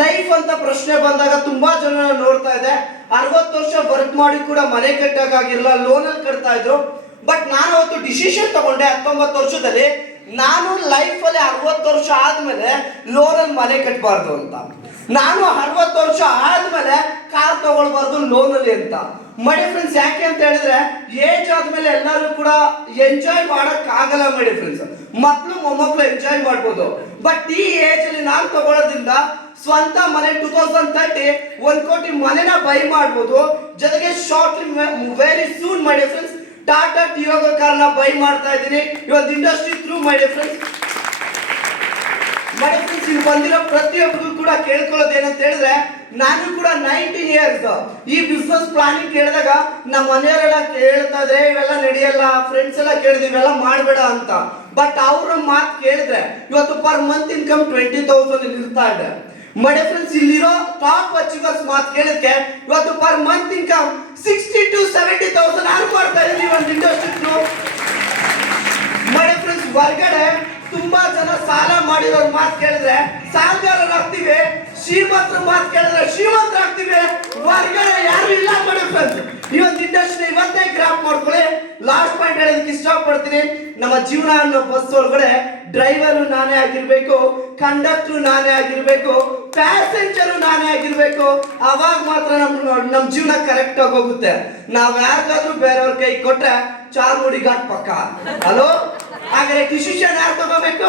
Life ಅಂತ ಪ್ರಶ್ನೆ ಬಂದಾಗ ತುಂಬಾ ಜನ ನೋಡ್ತಾ ಇದೆ. 60 ವರ್ಷ ವರ್ಕ್ ಮಾಡಿ ಕೂಡ ಮನೆ ಕಟ್ಟಕ್ಕಾಗಿರಲ್ಲ, ಲೋನಲ್ಲಿ ಕಟ್ತಾ ಇದ್ರು. ಬಟ್ ನಾನು ಅವತ್ತು ಡಿಸಿಷನ್ ತಗೊಂಡೆ 19 ವರ್ಷದಲ್ಲಿ, ನಾನು ಲೈಫಲ್ಲಿ 60 ವರ್ಷ ಆದ್ಮೇಲೆ ಲೋನಲ್ಲಿ ಮನೆ ಕಟ್ಟಬಾರ್ದು ಅಂತ. ನಾನು 60 ವರ್ಷ ಆದ್ಮೇಲೆ ಕಾರ್ ತಗೊಳ್ಬಾರ್ದು ಲೋನಲ್ಲಿ ಅಂತ. ಮೈ ಫ್ರೆಂಡ್ಸ್, ಯಾಕೆ ಅಂತ ಹೇಳಿದ್ರೆ ಏಜ್ ಆದ್ಮೇಲೆ ಎಲ್ಲರೂ ಕೂಡ ಎಂಜಾಯ್ ಮಾಡಕ್ ಆಗಲ್ಲ ಮೈ ಫ್ರೆಂಡ್ಸ್. ಮಕ್ಕಳು ಮೊಮ್ಮಕ್ಕಳು ಎಂಜಾಯ್ ಮಾಡ್ಬೋದು. ಬಟ್ ಈ ಏಜ್ ಅಲ್ಲಿ ನಾನು ತಗೊಳ್ಳೋದ್ರಿಂದ ಸ್ವಂತ ಮನೆ 2030 1 ಕೋಟಿ ಮನೆನ ಬೈ ಮಾಡ್ಬೋದು. ಜೊತೆಗೆ shortly very soon my friends Tata Tiago ಕಾರ್ನ ಬೈ ಮಾಡ್ತಾ ಇದ್ದೀನಿ ಇವತ್ತು industry through my friends. My friends, ಇಲ್ಲಿ ಬಂದಿರೋ ಪ್ರತಿಯೊಬ್ಬರಿಗೂ ಕೂಡ ಕೇಳ್ಕೊಳ್ಳೋದು ಏನಂತ ಹೇಳಿದ್ರೆ, ನಾನು ಕೂಡ 19 ಇಯರ್ಸ್ ಈ ಬಿಸ್ನೆಸ್ ಪ್ಲಾನಿಂಗ್ ಕೇಳಿದಾಗ ನಮ್ಮ ಮನೆಯವರೆಲ್ಲ ಹೇಳ್ತಾ ಇದ್ರೆ ಇವೆಲ್ಲ ನಡೆಯಲ್ಲ, ಫ್ರೆಂಡ್ಸ್ ಎಲ್ಲ ಕೇಳಿದ್ವಿ ಇವೆಲ್ಲ ಮಾಡಬೇಡ ಅಂತ. ಬಟ್ ಅವ್ರ ಮಾತು ಕೇಳಿದ್ರೆ ಇವತ್ತು ಪರ್ ಮಂತ್ ಇನ್ಕಮ್ 20,000 ಇರ್ತಾ ಇದೆ. ಮೈ ಫ್ರೆಂಡ್ಸ್, ಇಲ್ಲಿರೋ ಟಾಪ್ ಅಚೀವರ್ಸ್ ಮಾತು ಕೇಳಿದ್ಕೆ ಇವತ್ತು per month income 60,000 to 70,000 earn ಮಾಡ್ತಾ ಇದೀವಿ ಒಂದು ಇಂಡಸ್ಟ್ರಿ. ಮೈ ಫ್ರೆಂಡ್ಸ್, ಹೊರಗಡೆ ತುಂಬಾ ಜನ ಸಾಲ ಮಾಡಿರೋರ್ ಮಾತು ಕೇಳಿದ್ರೆ ಸಾಲಗಾರರಾಗ್ತೀವಿ, ಶ್ರೀಮಂತರ ಮಾತು ಕೇಳಿದ್ರೆ ಶ್ರೀಮಂತರಾಗ್ತೀವಿ. ಹೊರಗಡೆ ಯಾರು ಇಲ್ಲ ಮೈ ಫ್ರೆಂಡ್ಸ್. ಈ ಒಂದು ಇಂಡಸ್ಟ್ರಿ ಇವತ್ತೇ ಗ್ರಾಪ್ ಮಾಡ್ಕೊಳ್ಳಿ. ಲಾಸ್ಟ್ ಪಾಯಿಂಟ್ ಹೇಳೋದಕ್ಕೆ ಇಷ್ಟಪಡ್ತೀನಿ, ನಮ್ಮ ಜೀವನ ಅನ್ನೋ ಬಸ್ ಒಳಗಡೆ ಡ್ರೈವರು ನಾನೇ ಆಗಿರ್ಬೇಕು, ಕಂಡಕ್ಟ್ರು ನಾನೇ ಆಗಿರ್ಬೇಕು, ಪ್ಯಾಸೆಂಜರು ನಾನೇ ಆಗಿರ್ಬೇಕು. ಅವಾಗ ಮಾತ್ರ ನಮ್ಮ ಜೀವನ ಕರೆಕ್ಟ್ ಆಗಿ ಹೋಗುತ್ತೆ. ನಾವ್ ಯಾರಿಗಾದ್ರೂ ಬೇರೆಯವ್ರ ಕೈ ಕೊಟ್ರೆ ಚಾರ್ಮುಡಿ ಘಾಟ್ ಪಕ್ಕ. ಹಲೋ, ಹಾಗಾದ್ರೆ ಡಿಸಿಷನ್ ಯಾರು ತಗೋಬೇಕು?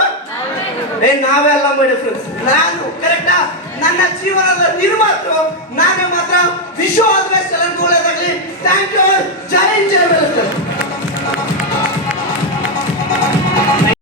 ನಾವೇ ಅಲ್ಲ ಮೈ ಫ್ರೆಂಡ್ಸ್. ನಾನು ಕರೆಕ್ಟಾ? ನನ್ನ ಜೀವನದ ನಿರ್ಮಾತೃ ನಾನೇ ಮಾತ್ರ. ವಿಶ್ವ ಆದ್ಮೇಲೆ ಒಳ್ಳೆದಾಗ್ಲಿ. Thank you. ಜೈ ಹಿಂದ್, ಜೈ